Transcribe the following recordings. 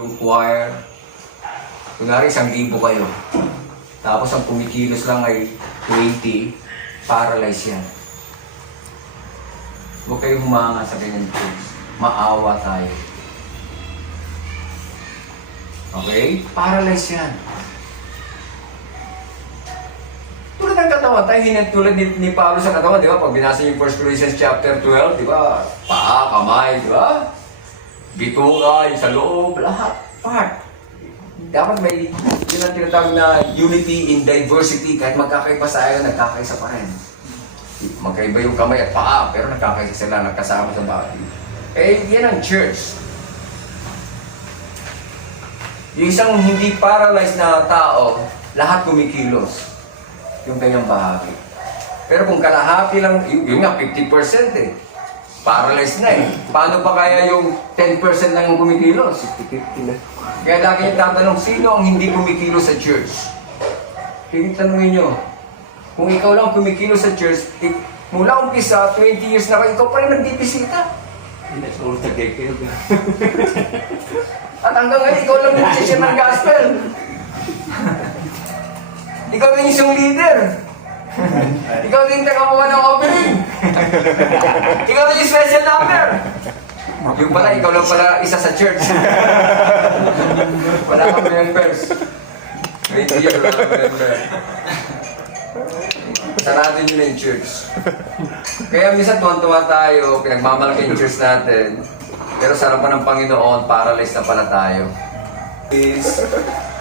Yung choir, kunwari 1,000 kayo. Tapos ang kumikilos lang ay 20, paralyze yan. Huwag kayong humanga sa ganyan church. Maawa tayo. Okay? Paralyze yan. Tulad ng katawan, tayo tulad ni Pablo sa katawan, di ba? Pag binasa niyo yung 1 Corinthians chapter 12, di ba? Paa, kamay, di ba? Bituka, yung sa loob, lahat, part. Dapat may, yun ang tinatawag na unity in diversity. Kahit magkakaiba sa ayon, nagkakaisa pa rin. Magkaiba yung kamay at paa, pero nagkakaisa sila, nagkasama sa body. Eh, yan ang church. Yung isang hindi paralyzed na tao, lahat kumikilos. Yung kanyang bahagi. Pero kung kalahati lang, yun nga, 50% eh. Paralyzed na eh. Paano pa kaya yung 10% lang yung kumikilos? 50-50 na. Kaya lagi niyo tatanong, sino ang hindi kumikilos sa church? Tanungin nyo, kung ikaw lang kumikilos sa church, mula umpisa, 20 years na kayo, ikaw pa rin nagbibisita. Hindi sa ulo sa kayo. At hanggang ngayon, ikaw lang nagsishare ng gospel. Ikaw rin yung leader. Ikaw din nakakuha ng opening. Ikaw din yung special number. Yung pala, ikaw lang pala isa sa church. Wala kang members. May year, wala kang member. Sarado nyo na yung church. Kaya minsan tuwan-tuwa tayo, pinagmamalaki yung church natin. Pero sa harapan ng Panginoon, paralyzed na pala tayo.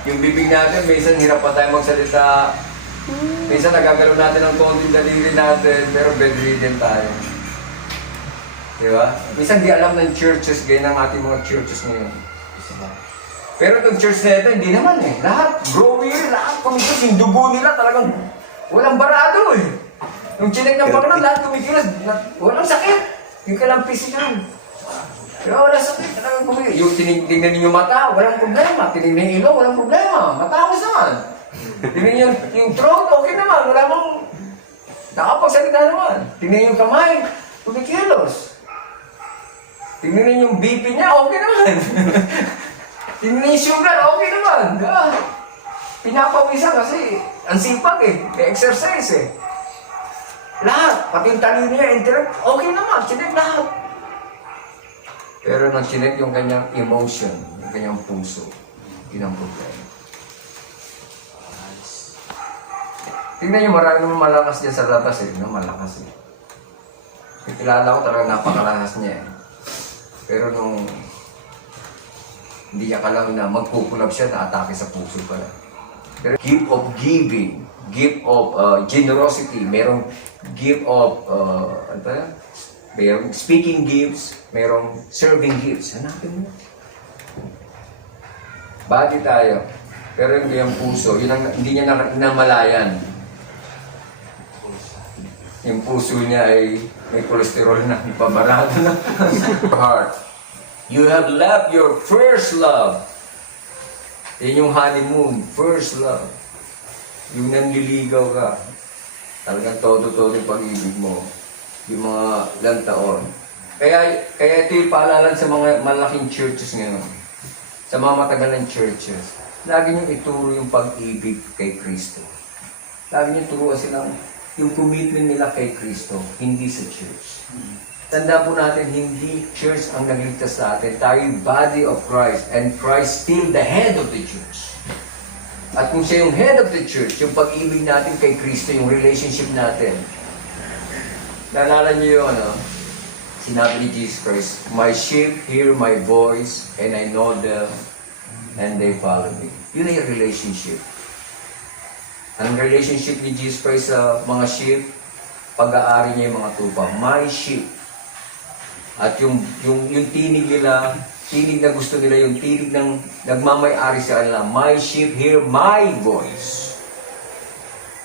Yung bibig natin, minsan hirap pa tayo magsalita. Minsan nagagalaw natin ang konting daliri natin, pero bedridden tayo. Di ba? Minsan di alam ng churches, ganyan ang ating mga churches ngayon. Pero itong church na ito, hindi naman eh. Lahat, growing, lahat kumikilos, yung dugo nila talagang walang barado eh. Yung chinek ng Panginoon, lahat kumikilos, walang sakit. Yung kalang physical. Pero walang sakit, talagang kumikilos. Yung tinignan ninyo mata, walang problema. Tinignan yung ilong, walang problema. Matapos naman. Tingnan yung throat, okay naman. Wala mong nakapagsalita naman. Tingnan yung kamay, kumikilos. Tingnan yung BP niya, okay naman. Tingnan yung sugar, okay naman. Pinapawisan kasi ang sipag eh. May exercise eh. Lahat, pati yung talino niya, interact, okay naman. Chinek lahat. Pero nang chinek yung kanyang emotion, yung kanyang puso, yun ang problema. Tingnan nyo, marami naman malakas dyan sa labas eh. No? Malakas eh. Kilala ko talaga napakalakas niya eh. Pero nung hindi niya kalang na magkukulab siya, na-atake sa puso pala. Pero gift of giving, gift of generosity, merong gift of, merong speaking gifts, merong serving gifts. Hanapin mo. Body tayo. Pero hindi ang puso, yun ang, hindi niya namalayan. Yung puso niya ay may cholesterol na, ipabarado na. Heart. You have left your first love. Yan yung honeymoon, first love. Yung nanliligaw ka. Talagang todo-todo yung pag-ibig mo. Yung mga ilang taon. Kaya ito yung paalalan sa mga malaking churches ngayon. Sa mga matagalang churches. Lagi niyong ituro yung pag-ibig kay Kristo. Lagi niyong turuan silang yung commitment nila kay Kristo, hindi sa church. Tanda po natin, hindi church ang nagligtas sa atin. Tayo yung body of Christ, and Christ still the head of the church. At kung siya yung head of the church, yung pag-ibig natin kay Kristo, yung relationship natin. Naalala niyo yun, no? Sinabi ni Jesus Christ, "My sheep hear my voice, and I know them, and they follow me." Yun ay yung relationship. Ang relationship ni Jesus Christ sa mga sheep, pag-aari niya yung mga tupa. My sheep. At yung tinig nila, tinig na gusto nila, yung tinig ng nagmamay-ari sa kanila. My sheep hear my voice.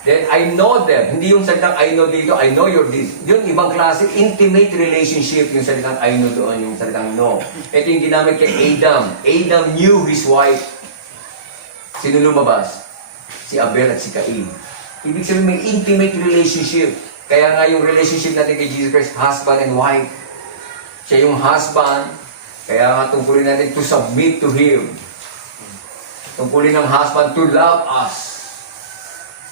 Then I know them. Hindi yung salitang I know dito, I know your deeds. Yung ibang klase, intimate relationship, yung salitang I know doon, yung salitang no. Ito yung ginamit kay Adam. Adam knew his wife. Sino lumabas? Si Abel at si Cain. Ibig sabihin may intimate relationship. Kaya nga yung relationship natin kay Jesus Christ, husband and wife. Siya yung husband, Kaya nga tungkulin natin to submit to Him. Tungkulin ng husband to love us.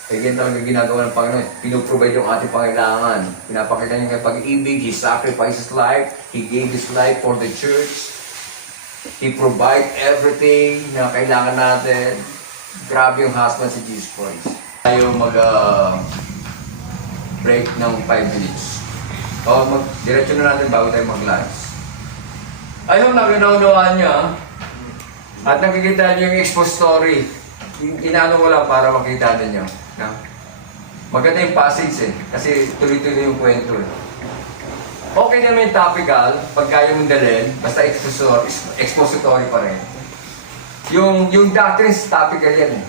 Kaya yan talaga ginagawa ng Panginoon. Pinuprovide yung ating pangailangan. Pinapakita niya kay pag-ibig. He sacrificed His life. He gave His life for the church. He provide everything na kailangan natin. Grabe yung husband si Jesus Christ. Tayo break ng 5 minutes. O diretso na natin bago tayo mag-lunch. Ayun, naginaunawan niya. At nakikita niyo yung expository. Inaano ko lang para makita niyo. No? Maganda yung passage kasi tuloy-tuloy yung kwento Okay naman yung topical, pag kaya mong dalhin, basta expository pa rin. Yung doctrines, topical yan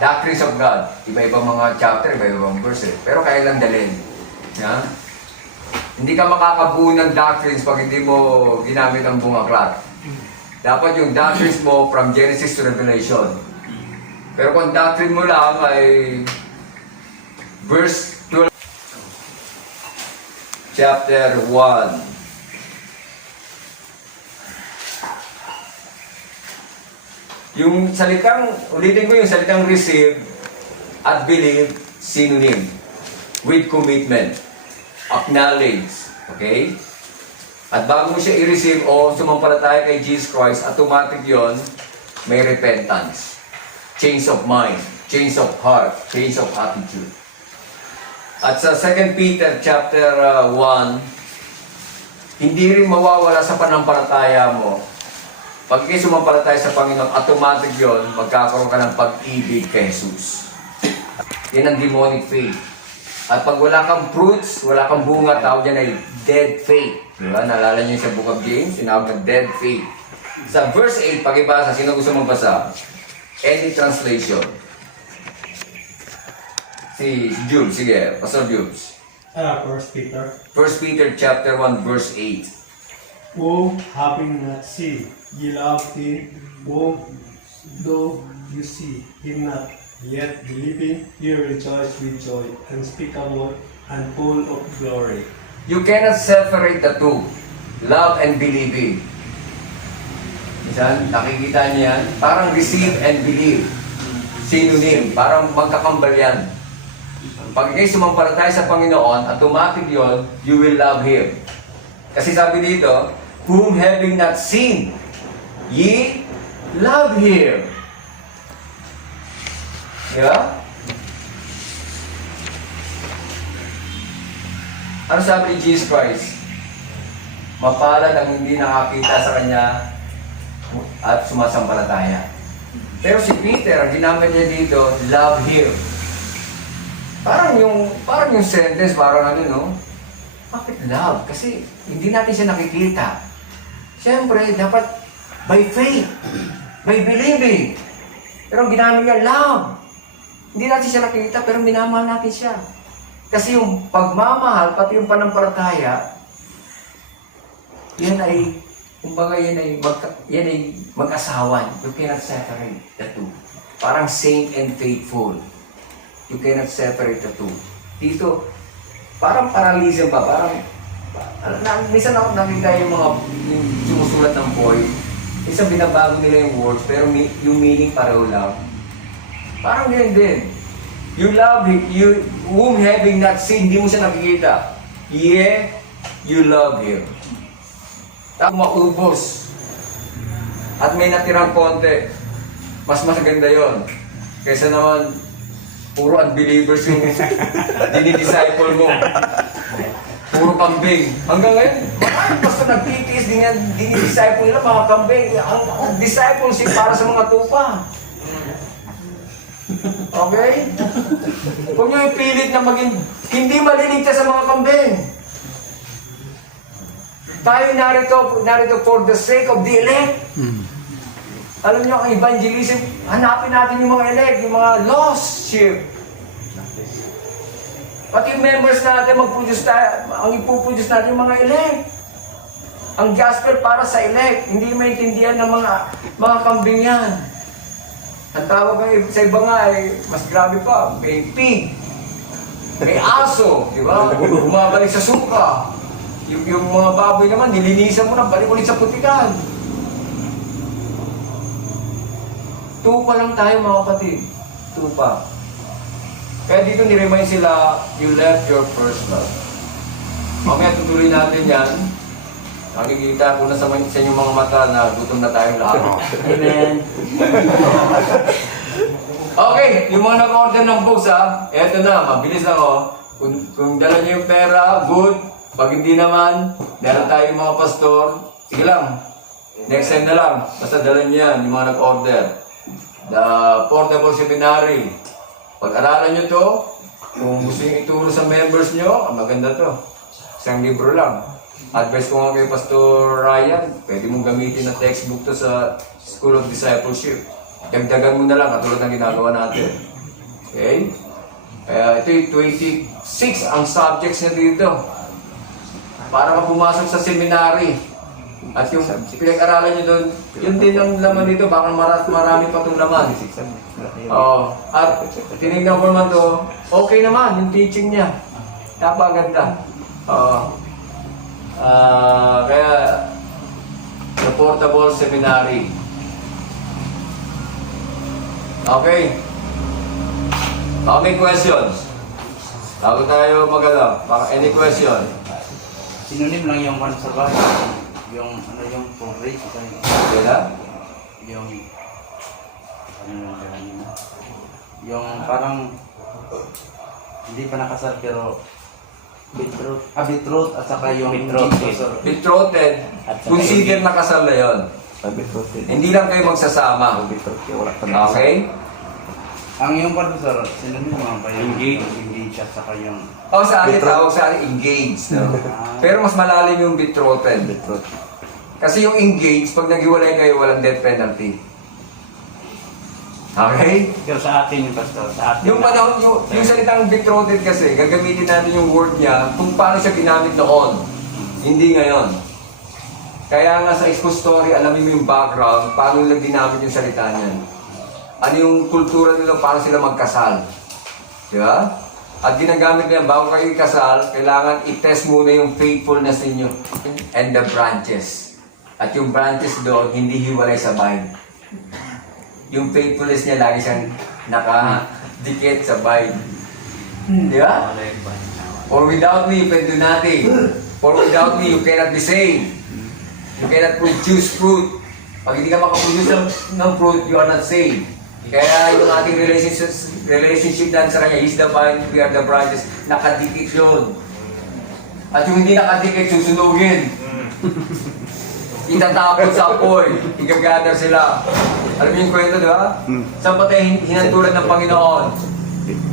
Doctrines of God. Iba-ibang mga chapter, iba-ibang verse Pero kaya lang dalhin. Yeah? Hindi ka makakabuo ng doctrines pag hindi mo ginamit ang buong aklat. Dapat yung doctrines mo from Genesis to Revelation. Pero kung doctrine mo lang ay verse 12, chapter 1. Yung salitang, ulitin ko yung salitang receive at believe, synonym. With commitment. Acknowledge. Okay? At bago mo siya i-receive o sumampalataya kay Jesus Christ, automatic yon may repentance. Change of mind, change of heart, change of attitude. At sa 2 Peter chapter 1, hindi rin mawawala sa panampalataya mo. Pag kayo sumampalataya sa Panginoon, automatic yon magkakaroon ka ng pag-ibig kay Jesus. Yan ang demonic faith. At pag wala kang fruits, wala kang bunga, tawag yan ay dead faith. Diba? Naalala niyo sa Book of James, tinawag na dead faith. Sa verse 8, pag-ibasa, sino gusto magbasa? Any translation. Si Jules, sige, Pastor Jules. 1 Peter. 1 Peter chapter 1, verse 8. Who, having not seen, ye love him, who, though you see him not, yet believing, you rejoice with joy unspeakable and full of glory. You cannot separate the two. Love and believing. Minsan, nakikita niyo yan? Parang receive and believe. Synonym. Parang magkakambal yan. Pag kayo sumampalataya sa Panginoon, automatic yon, you will love Him. Kasi sabi dito, whom having not seen, ye love Him. Yeah? Ano sabi ni Jesus Christ? Mapalad ang hindi nakakita sa Kanya at sumasampalataya. Pero si Peter, ang ginamit niya dito, love Him. Parang yung sentence, parang ano, no? Bakit love? Kasi hindi natin siya nakikita. Siyempre, dapat by faith, by believing. Pero ang ginamit niya, love. Hindi natin siya nakikita, pero minamahal natin siya. Kasi yung pagmamahal, pati yung panampalataya, yan ay, kumbaga yan ay mag-asawan. You cannot separate the two. Parang saint and faithful. You cannot separate the two. Dito, parang paralism pa, parang, minsan ako nakita yung mga yung sumusulat ng boy, minsan binabago nila yung words, pero yung meaning pareho lang. Parang ganyan din. You love him, whom having not seen, hindi mo siya nakikita. Yeah, you love him. Tapos maubos. At may natirang konti. Mas maganda yon. Kaysa naman, puro unbelievers yung dinidisciple mo. Puro kambing. Hanggang ngayon, basta nagtitiis, dinidisciple nila mga kambing. Ang discipleship para sa mga tupa. Okay? Huwag nyo ipilit na maging hindi maliligtas sa mga kambing. Tayo narito for the sake of the elect. Alam niyo, ang evangelism, hanapin natin yung mga elect, yung mga lost sheep. Pati yung members natin, ang ipuproduce natin yung mga elect. Ang gospel para sa elect, hindi maintindihan ng mga kambing yan. Ang tawag sa iba nga ay, mas grabe pa, may pig, may aso, di ba? Bumabalik sa suka. Yung mga baboy naman, nilinisan mo na, balik ulit sa putikan. 2 pa lang tayo mga kapatid. 2 pa. Kaya dito ni-remind sila, you left your first love. Mamaya tutuloy natin yan. Nakikita ko na sa inyong mga mata na gutom na tayong lahat. Amen. Okay, yung mga nag-order ng books eto na, mabilis lang Kung dala niyo yung pera, good. Pag hindi naman, dala tayo yung mga pastor, sige lang. Next time na lang, basta dala niyo yan, yung mga nag-order. The Portable Seminary. Pag-aralan nyo to, kung gusto nyo ituro sa members nyo, maganda to. Isang libro lang. Advice ko nga kay Pastor Ryan, pwede mong gamitin na textbook to sa School of Discipleship. Dagdagan mo na lang, katulad ng ginagawa natin. Okay? Kaya ito yung 26 ang subjects na dito. Para pumasok sa seminary. At yung pinag-aralan nyo doon, yun din ang laman dito, baka marami pa itong laman. At tinignan ko naman to, okay naman yung teaching niya. Napaganda. Kaya, the Portable Seminary. Okay. Baka may questions? Bago tayo mag-alam, baka any question? Sinonym lang yung one sa bahay. Yung ano yung progress kayo. Kaya? Yung yung parang hindi pa nakasal pero betrothed. Betrothed at saka yung Betrothed, consider na kasal na yun. Hindi lang kayo magsasama. Okay? Ang yung professor, sinonym naman pa yung engage at saka yung Sa akin, tawag sa akin, engaged. No? Pero mas malalim yung betrothed. Kasi yung engaged, pag naghiwalay kayo, walang death penalty. Okay? pero sa atin yung pastor, sa atin. Yung panahon, yung salitang betrothed kasi, gagamitin natin yung word niya kung paano siya ginamit noon. Hindi ngayon. Kaya nga sa Expo Story, alamin mo yung background, paano nila ginamit yung salita niyan. Ano yung kultura nila, paano sila magkasal. Di ba? At ginagamit nila, bago kayo ikasal, kailangan i-test muna yung faithfulness ninyo. And the branches. At yung branches doon, hindi hiwalay sa vine. Yung faithfulness niya, lagi siyang nakadikit sa vine. Di ba? For without me, you can do nothing. For without me, you cannot be saved. You cannot produce fruit. Pag hindi ka makaproduce ng fruit, you are not saved. Kaya yung ating relationship natin sa Kanya, He's the vine, we are the branches, nakadikit yun. At yung hindi nakadikit, susunugin. Itatapon sa apoy, igagather sila. Alam niyo yung kwento, di ba? Saan pa tayo hinantulan ng Panginoon?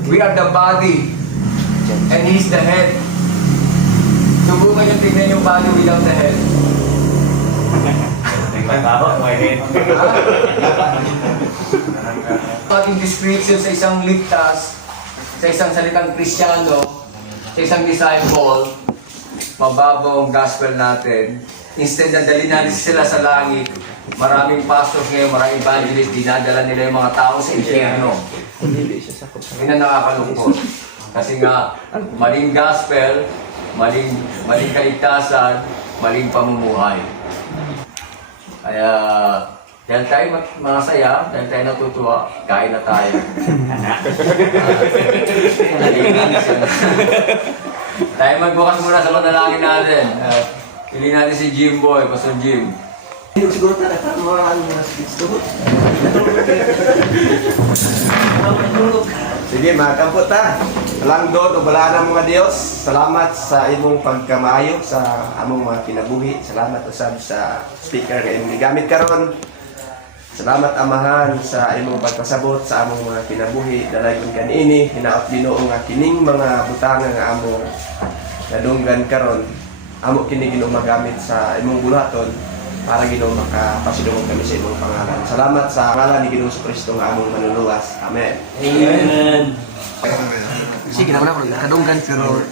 We are the body, and He's the head. Subukan yung tingnan yung body without the head. Ating description sa isang ligtas, sa isang salitang Kristiyano, sa isang disciple, mababaw ang gospel natin. Instead na dalhin natin sila sa langit, maraming pastors ngayon, maraming evangelists, dinadala nila yung mga tao sa impyerno. Yun ang nakakalungkot. Kasi nga, maling gospel, maling kaligtasan, maling pamumuhay. Kaya, dahil tayo masaya, dahil tayo natutuwa, kain na tayo. Tayo magbukas muna sa panalangin natin. Piliin natin si Jim Boy, Pastor Jim. Siguro talaga mga ano na gusto ko. Sige, mga kamputa. Alang doon, ubala ng mga Diyos. Salamat sa imong pagkamayo sa among mga kinabuhi. Salamat usab sa speaker nga imong gigamit karon. Salamat amahan sa imong pagpasabot sa among mga kinabuhi. Dalaygon kanini, hinaot Ginoo nga kining mga butanga nga among nadunggan karon. Amo kini Ginoo magamit sa imong bulaton para Ginoo makapasidungog kami sa imong pangalan. Salamat sa ngalan ni Ginoo Kristo nga among manluluwas. Amen. Amen. Sige naman ako, kadunggan pero